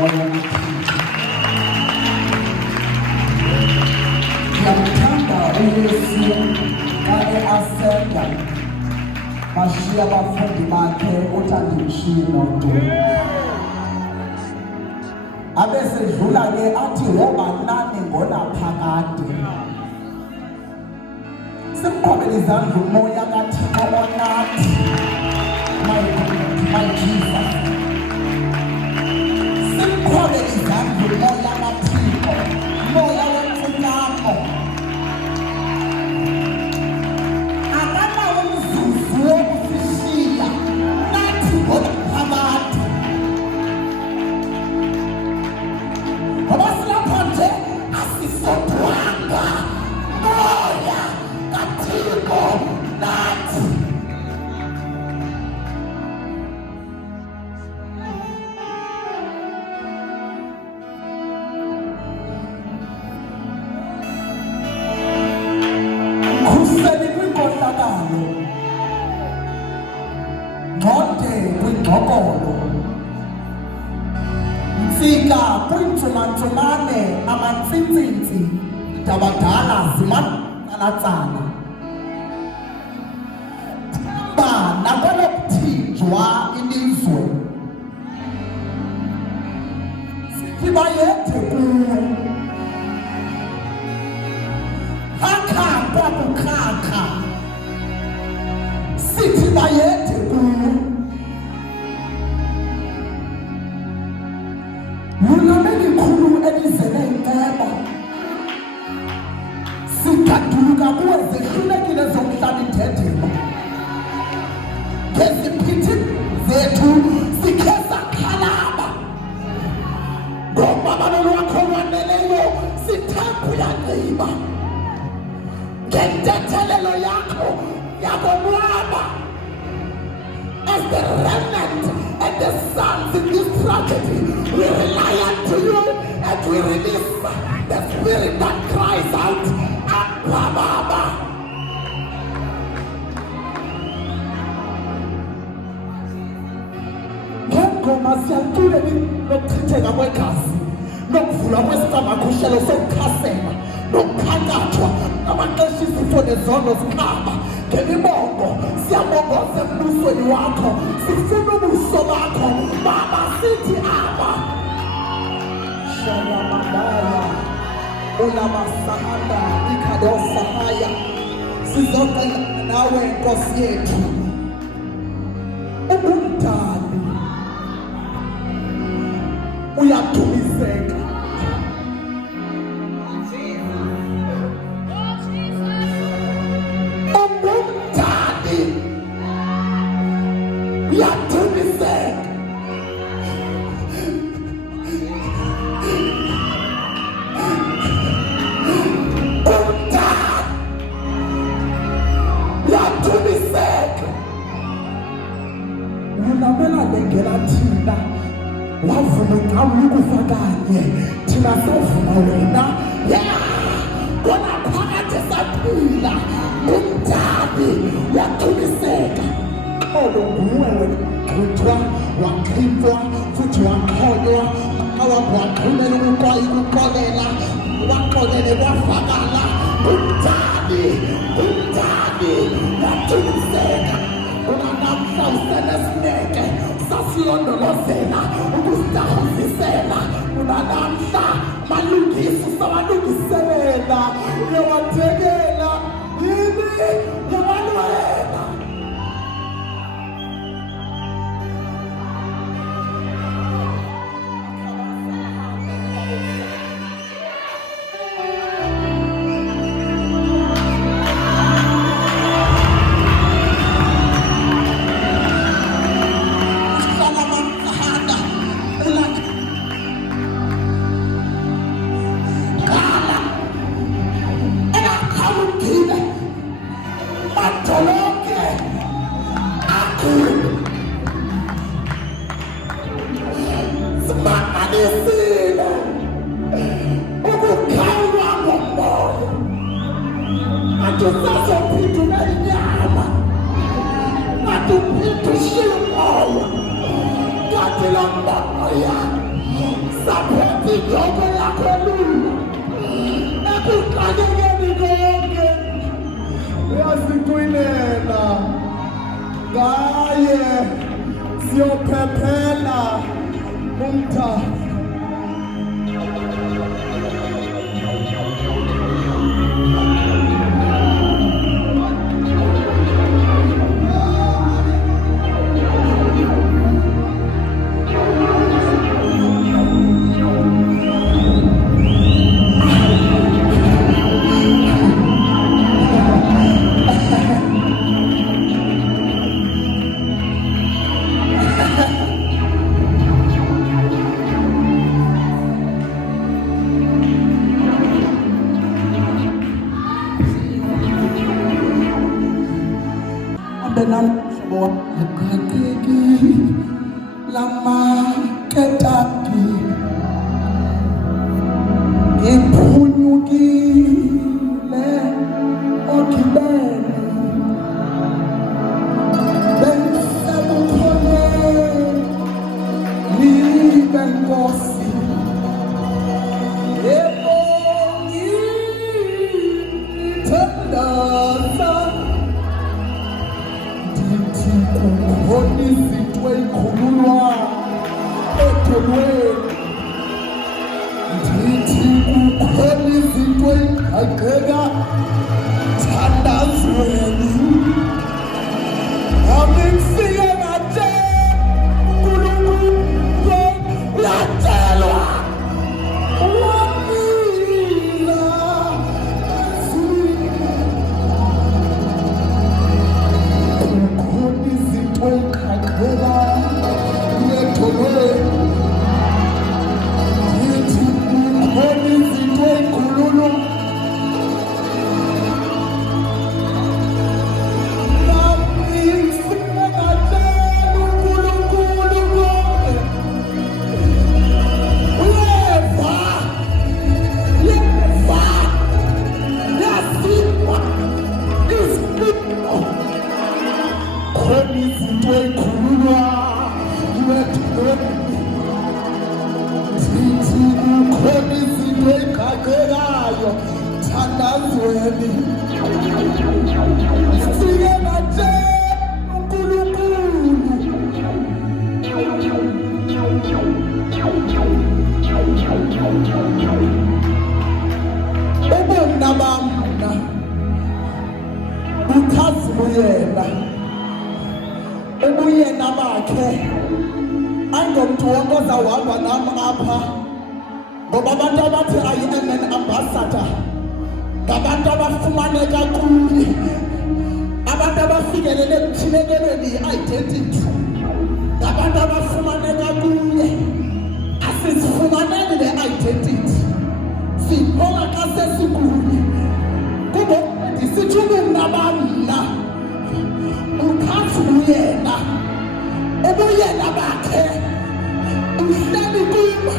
moya ngiyamthanda uYesu kake asenda bashiya abafundi bakhe uThandimshilo abesedlula-ke athi woba nani ngonaphakade simqhobele izandla umoya kaThixo onathi my Jesus simqhobele izandla umoya kaThixo moya wemfuneko akanawo umzuzu wokufishiya nathi ngonaphakade ngoba silapha nje asisodwanga moya kaThixo nathi khuseli kwinkohlakalo ngqonde kwingxokolo mfika kwintshumantsumane amantsintsi dabadala zimatsalatsala ba nakwelokuthinjwa ilizwe sithi bayethe kuyo akha kukhakha sithi bayethe kuyo lunamelikhulu elizele inceba sigaduluka kuwe zehlulekile zomhlaba indedema ngeziphithi zethu sikhe sakhalaba ngoba babelo wakho waneleyo sithemba uyanqiba ngentethelelo yakho yakonwaba as the remnant and the sons in this tragedy, we rely unto you and we release the spirit that cries out, Abba, Baba. Ngengoma siyantuleni nokuchitheka kwegazi nokuvula kwesicamakushelo sokukhasela nokukhankathwa amaxesha izifo nezono zikhaba ngemibongo siyabongoza embusweni wakho sifuna ubuso bakho Baba sithi Abba Shalamandaya Olamasahanda Ikadosahaya sizocela nawe Nkosi yethu ubumdali uyadumiseka unamela lengela thina wavuma inqawu ukufakanye thina sovuma wena kona phakathi saphila umdali uyathumiseka olo nguwe wethuthwa wakhipwa futhi wakhoywa awagwaqhulela ukuxolela waxolele kwafakala umdali uyathumiseka unamhla usenesineke sasilondolozela ukusitahuzisela unamhla malungisi sabalungiselela uyawathekela yini yabalwela supporting yonke yakho lula ekuxakekeni konke uyasiqinela ngaye siyophephela umthamo. Lama ketaki iphunyukile okibeni bensabukhone libe nkosi ebongithandaza ndithi kukhona izinto ey'khululwa etholweni ndithi kukhona izinto ey'gaqeka thandazweni ami ngifike ngatshela uNkulunkulu uyatshelwa wamila kukhona izinto ey'gaqeka etholweni ndithi kukhona izinto ey'khululwa thandazweni sifike ngatshela uNkulunkulu ubona bamna uchazi uyena ubuyena bakhe angomuntu wonke ozawuhamba nami apha ngoba abantu abathi I am an ambassador ngabantu abafumaneka kuye abantu abafikelele ekuthilekelweni i-identity ngabantu abafumaneka kuye asizifumaneni le-identity siyibonga xa sesikuye kubo ndisithi ubumna bamna ukhazi uyena ubuyena bakhe uhleli kuba